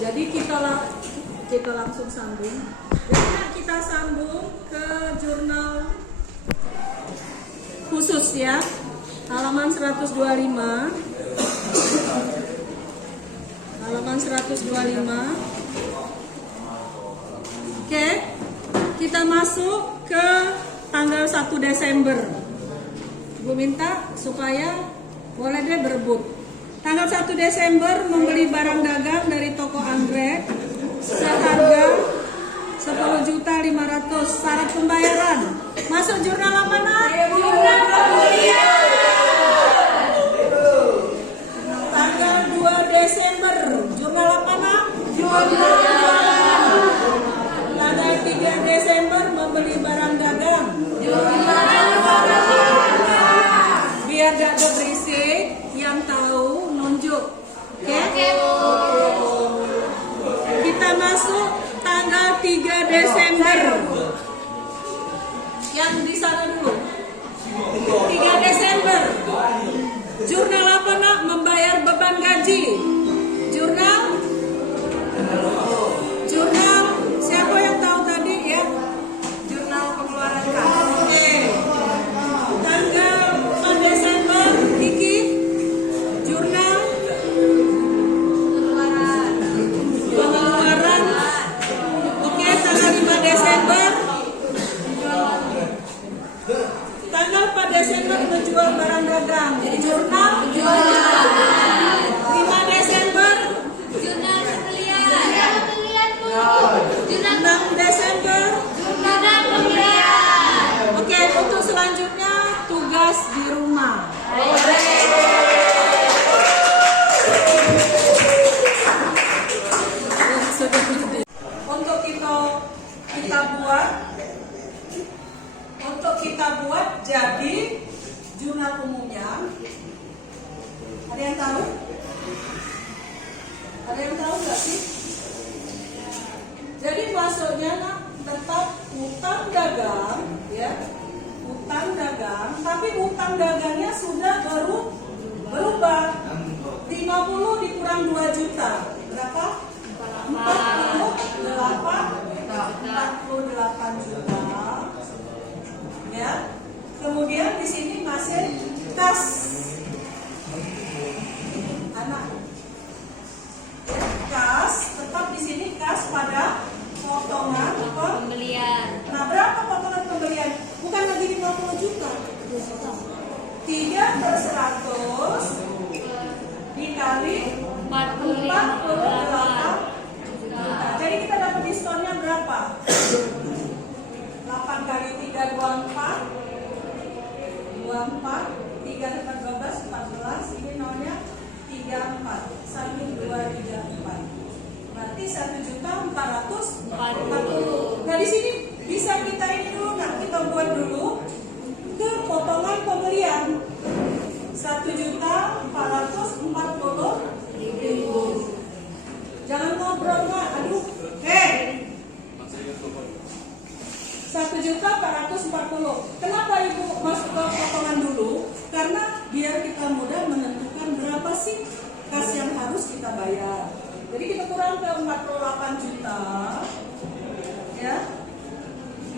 Jadi kita langsung sambung. Jadi kita sambung ke jurnal khusus ya, halaman 125. Halaman 125. Oke, kita masuk ke tanggal 1 Desember. Ibu minta supaya boleh deh berebut. Tanggal 1 Desember membeli barang dagang dari toko anggrek seharga 10.500.000. Syarat pembayaran. Masuk jurnal apa nak? Jurnal pembelian. Tanggal 2 Desember. Jurnal apa nak? Jurnal jualan. Tanggal 3 Desember membeli barang dagang. Jurnal jualan. Biar gak berisik, yang tahu nunjuk. Oke? Kita masuk tanggal 3 Desember. Yang di sana dulu. 3 Desember. Jurnal apa nak? Membayar beban gaji. Jurnal siapa yang tahu tadi ya? Jurnal pengeluaran kas. Oke. Tanggal 4 Desember, Kiki. Jurnal pengeluaran. Oke, tanggal 5 Desember. Tanggal 4 Desember menjual barang dagang. Jadi jurnal jualan. 5 Desember jurnal pembelian. 6 Desember jurnal pembelian. Oke, untuk selanjutnya tugas di rumah. Untuk kita buat jadi jurnal umumnya. Ada yang tahu? Ada yang tahu nggak sih? Jadi maksudnya nak tetap utang dagang, ya, utang dagang. Tapi utang dagangnya sudah berubah. 50 dikurang 2 juta, berapa? 48 juta. Ya. Kemudian di sini masih kas anak. Kas tetap di sini kas pada potongan pembelian. Nah, berapa potongan pembelian? Bukan lagi 50 juta. 3/100 dikali 48 juta. Jadi kita dapat diskonnya berapa? 8 kali 3 24. 3 dapat 12, 14. Ini nolnya 34. 1, 2, 3, 4. Berarti 1.440.000. Nah, di sini bisa kita ini dulu, nah kita buat dulu ke potongan pembelian. 1.440.000. Jangan ngobrol Mak, aduh. 1.440.000. Kenapa Ibu masuk ke potongan dulu? Karena biar kita mudah menentukan berapa sih kas yang harus kita bayar. Jadi kita kurang ke 48 juta, ya,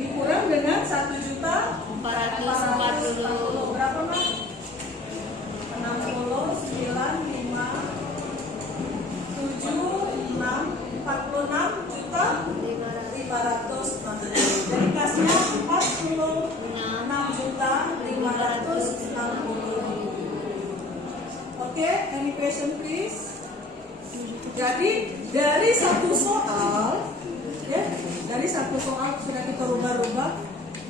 dikurang dengan 1.440.000. Berapa Mak? 60, 9, 5, 7, 6, 46 juta 560. Jadi kasnya 46.560.000. Oke, any question please? Jadi dari satu soal, ya, dari satu soal sudah kita rubah-rubah,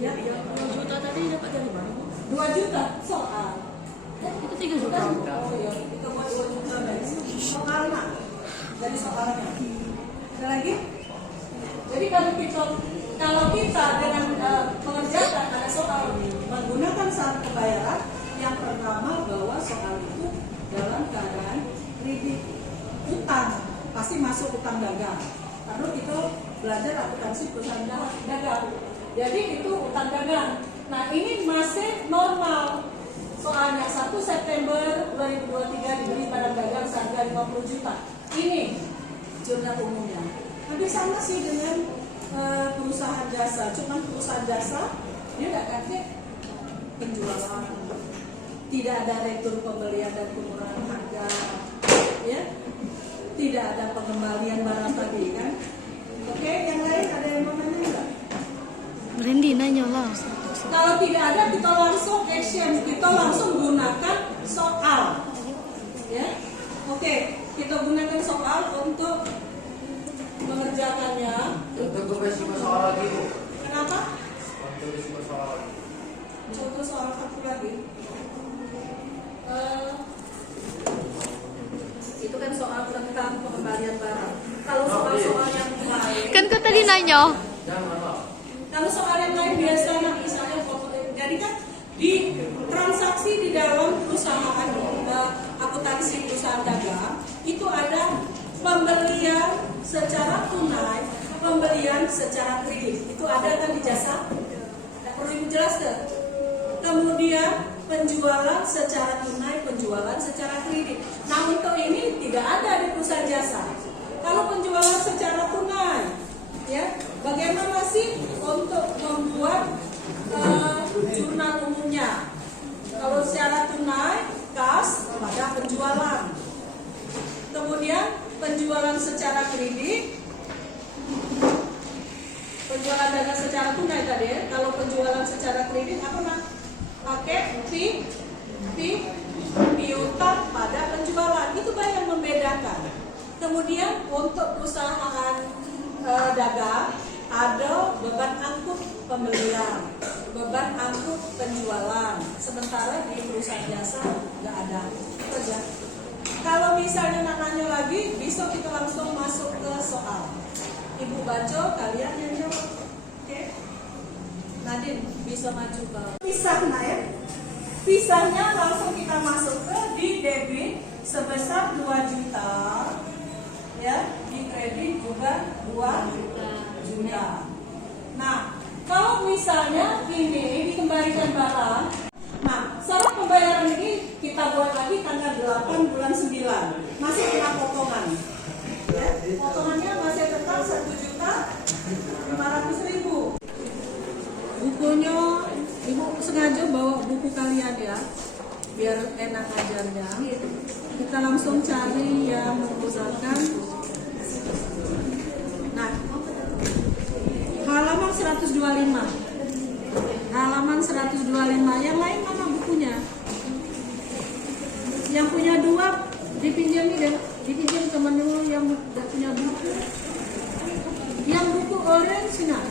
ya, 2 juta tadi dapat dari mana? 2 juta soal. Itu 3 juta. Oh iya, kita buat 2 juta dari soalnya. Dari soalnya. Ada lagi? Jadi kalau kita kalau kita dengan mengerjakan ada soal menggunakan syarat pembayaran, yang pertama bahwa soal itu dalam keadaan kredit utang, pasti masuk utang dagang. Karena kita belajar akuntansi perusahaan dagang, jadi itu utang dagang. Nah ini masih normal. Soalnya 1 September 2023 dibeli barang dagang seharga 50 juta. Ini jurnal umumnya. Hampir sama sih dengan perusahaan jasa. Cuman perusahaan jasa dia nggak kasih penjualan, tidak ada retur pembelian dan pengurangan harga, ya, tidak ada pengembalian barang tadi kan. Oke, yang lain ada yang mau nanya nggak? Randy nanya lah. Kalau tidak ada, kita langsung action, kita langsung gunakan soal, ya. Oke, kita gunakan soal untuk mengerjakannya. Untuk bersama soal lagi, Bu. Kenapa? Untuk bersama soal lagi. Contoh soal satu lagi. Itu kan soal tentang pengembalian barang. Kalau soal-soal yang lain, Kan kau tadi nanya. Jangan, Pak. kalau soal yang lain biasanya misalnya jadi kan di transaksi di dalam perusahaan akuntansi perusahaan dagang itu ada pembelian secara tunai, pembelian secara kredit. Itu ada kan di jasa? Tidak perlu Ibu jelaskan. Kemudian penjualan secara tunai, penjualan secara kredit. Nah untuk ini tidak ada di perusahaan jasa. Kalau penjualan secara tunai, ya, bagaimana sih untuk membuat jurnal umumnya? Kalau secara tunai, kas pada penjualan. Kemudian penjualan secara kredit, penjualan dagang secara tunai tadi ya. Kalau penjualan secara kredit apa nak? Pakai piutang pada penjualan. Itu yang membedakan. Kemudian untuk perusahaan dagang ada beban angkut pembelian, beban angkut penjualan. Sementara di perusahaan jasa nggak ada. Itu aja. Kalau misalnya namanya lagi, bisa kita langsung masuk ke soal. Ibu baca, kalian yang jawab. Oke? Nadine bisa maju ke pisah, nah ya. Pisahnya langsung kita masuk ke di debit sebesar 2 juta. Ya, di kredit juga 2 juta. Nah, kalau misalnya ini dikembalikan barang, nah syarat pembayaran ini kita buat lagi tanggal 8 bulan 9, masih kena potongan. Ya, potongannya masih tetap 1.500.000. Bukunya, Ibu sengaja bawa buku kalian ya, biar enak ajarnya. Kita langsung cari yang menggunakan. Nah, halaman 125. Halaman 125. Yang lain mana bukunya? Yang punya 2 dipinjam nih deh. Dipinjam teman dulu yang tidak punya buku. Yang buku orange nah.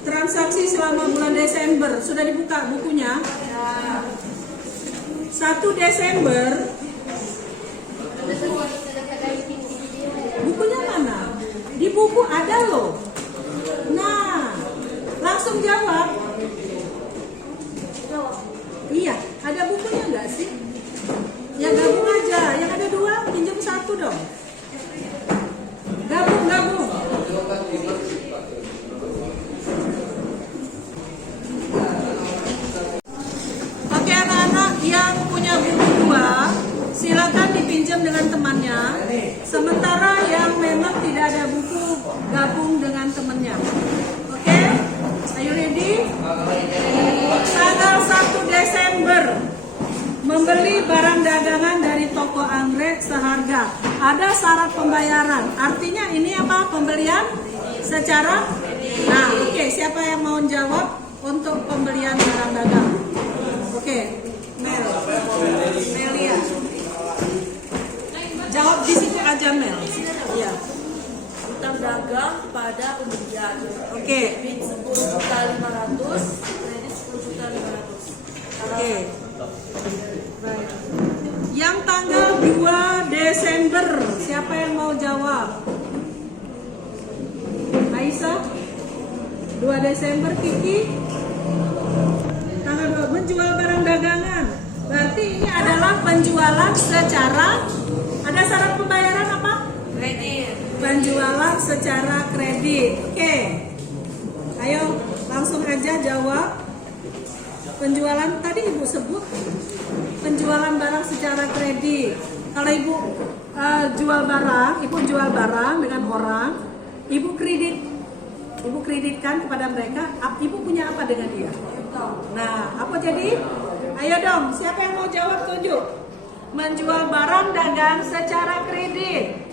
Transaksi selama bulan Desember sudah dibuka bukunya. 1 Desember. Bukunya mana? Di buku ada loh. Nah, langsung jawab. Iya, ada bukunya nggak sih? Ya gabung aja. Yang ada 2, pinjam 1 dong. Gabung. Oke anak-anak yang punya buku 2, silakan dipinjam dengan temannya. Sementara yang memang tidak ada buku, gabung dengan temannya. Oke? Are you ready? Tanggal 1 Desember membeli barang dagangan dari toko anggrek seharga. Ada syarat pembayaran. Artinya ini apa? Pembelian secara. Nah, oke. Siapa yang mau jawab untuk pembelian barang dagang? Oke, Melia. Jawab di situ aja Mel. Iya. Utang dagang pada pembelian. Oke. Debit 10.500.000, kredit 10.500.000. Oke. Baik. Yang tanggal 2 Desember, siapa yang mau jawab? 2 Desember Kiki. Tanggal 2 menjual barang dagangan. Berarti ini adalah penjualan secara, ada syarat pembayaran apa? Kredit. Penjualan secara kredit. Oke. Ayo langsung aja jawab. Penjualan tadi Ibu sebut penjualan barang secara kredit. Kalau Ibu jual barang, Ibu jual barang dengan orang, Ibu kreditkan kepada mereka. Ibu punya apa dengan dia? Nah, apa jadi? Ayo dong, siapa yang mau jawab, tunjuk. Menjual barang dagang secara kredit.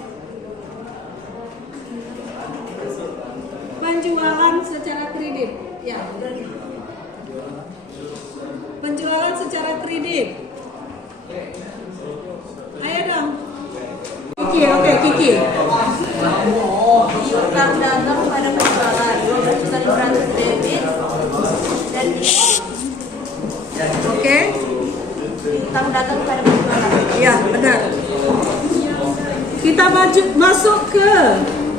Penjualan secara kredit. Ya. Penjualan secara kredit. Ayo dong. Kiki, oke, Kiki. Piutang dagang pada penjualan 12.500 kredit dan Oke. piutang dagang pada penjualan. Ya, benar. Kita masuk ke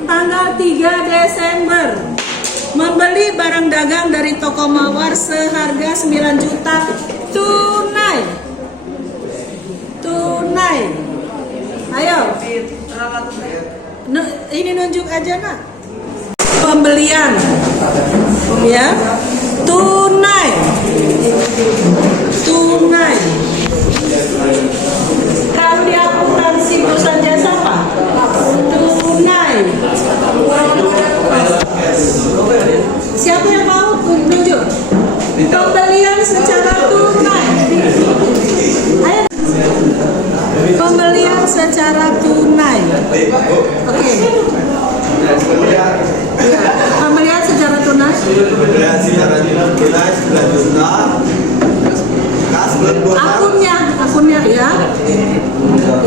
tanggal 3 Desember. Membeli barang dagang dari toko Mawar seharga 9 juta tunai. Tunai. Ayo. Ini nunjuk aja nak. Pembelian. Ya. Tunai. Tunai. Kalau di akuntansi perusahaan jasa apa? Tunai. Siapa yang mau tunjuk? Pembelian secara tunai. Ayo. Pembelian secara tunai. Oke. Pembelian secara tunai. Pembelian secara tunai 9 juta. Kas berkurang. Akunnya ya.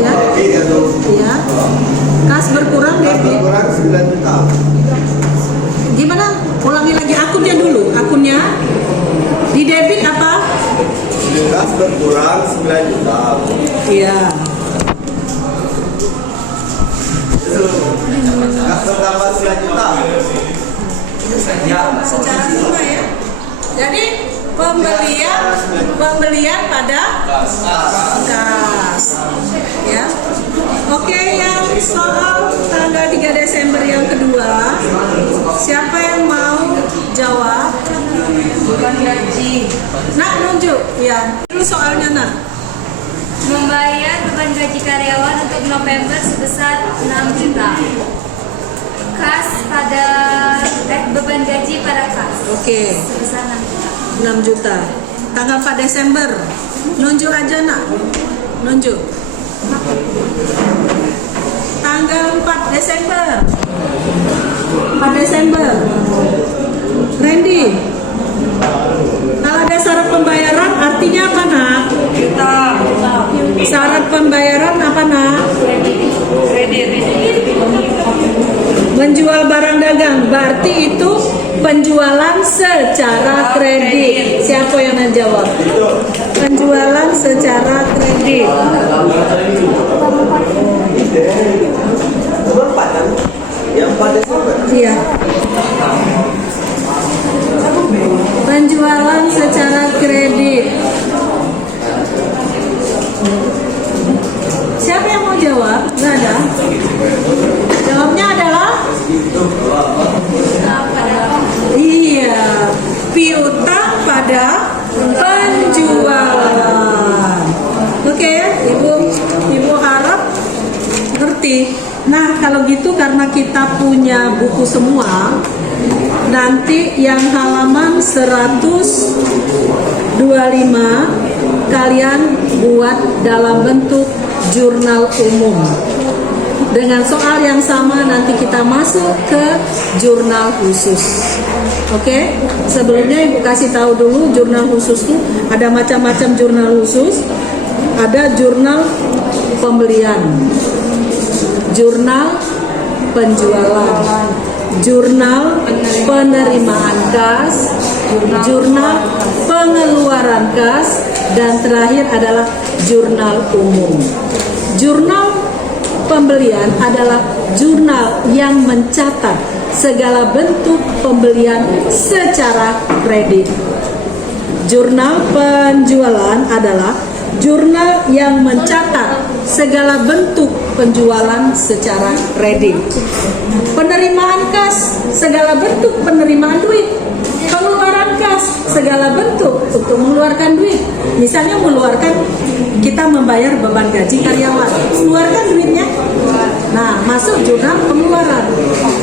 Ya. Ya. Kas berkurang debit. Berkurang 9 juta. Gimana? Ulangi lagi akunnya dulu. Akunnya di debit apa? Kas berkurang 9 juta. Iya. Kas bertambah 9 juta. Secara tunai ya. Jadi pembelian pada kas. Ya. Oke, yang soal tanggal 3 Desember yang kedua, siapa yang mau jawab? Beban gaji. Nak nunjuk, ya. Dulu soalnya nak. Membayar beban gaji karyawan untuk November sebesar 6 juta. Kas pada beban gaji pada kas. Oke. Sebesar 6 juta. 6 juta. Tanggal 4 Desember. Nunjuk aja nak. Nunjuk. Tanggal 4 Desember. 4 Desember. Randy. Kalau ada syarat pembayaran artinya apa nak? Syarat pembayaran apa nak? Menjual barang dagang, berarti itu penjualan secara kredit. Siapa yang menjawab? Penjualan secara kredit. Yang 4 Desember. Iya. Penjualan secara kredit. Siapa yang mau jawab? Nggak ada. Jawabnya adalah iya, piutang pada penjualan. Oke, Ibu harap ngerti. Nah, kalau gitu karena kita punya buku semua, nanti yang halaman 125 kalian buat dalam bentuk jurnal umum. Dengan soal yang sama nanti kita masuk ke jurnal khusus. Oke? Sebelumnya Ibu kasih tahu dulu jurnal khusus itu ada macam-macam jurnal khusus. Ada jurnal pembelian, jurnal penjualan, jurnal penerimaan kas, jurnal pengeluaran kas, dan terakhir adalah jurnal umum. Jurnal pembelian adalah jurnal yang mencatat segala bentuk pembelian secara kredit. Jurnal penjualan adalah jurnal yang mencatat segala bentuk penjualan secara kredit. Penerimaan kas, segala bentuk penerimaan duit. Pengeluaran kas, segala bentuk untuk mengeluarkan duit. Misalnya kita membayar beban gaji karyawan, keluarkan duitnya. Nah, masuk jurnal pengeluaran.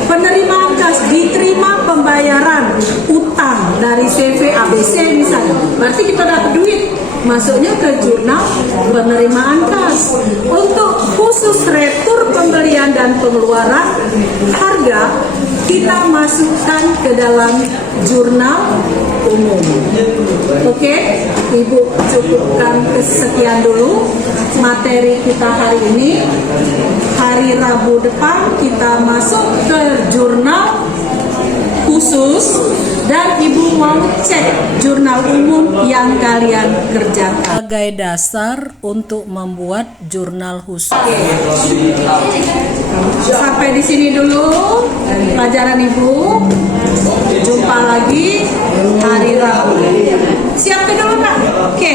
Penerimaan kas, diterima pembayaran utang dari CV ABC misalnya. Berarti kita dapat duit, masuknya ke jurnal penerimaan kas. Untuk khusus retur pembelian dan pengeluaran harga, kita masukkan ke dalam jurnal umum. Oke, Ibu cukupkan kesekian dulu materi kita hari ini. Hari Rabu depan kita masuk ke jurnal khusus dan Ibu mau cek jurnal umum yang kalian kerjakan. Sebagai dasar untuk membuat jurnal khusus. Oke. Sampai di sini dulu pelajaran Ibu. Jumpa lagi hari Rabu. Siapin dulu Kak. Oke.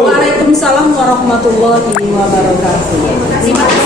Waalaikumsalam warahmatullahi wabarakatuh.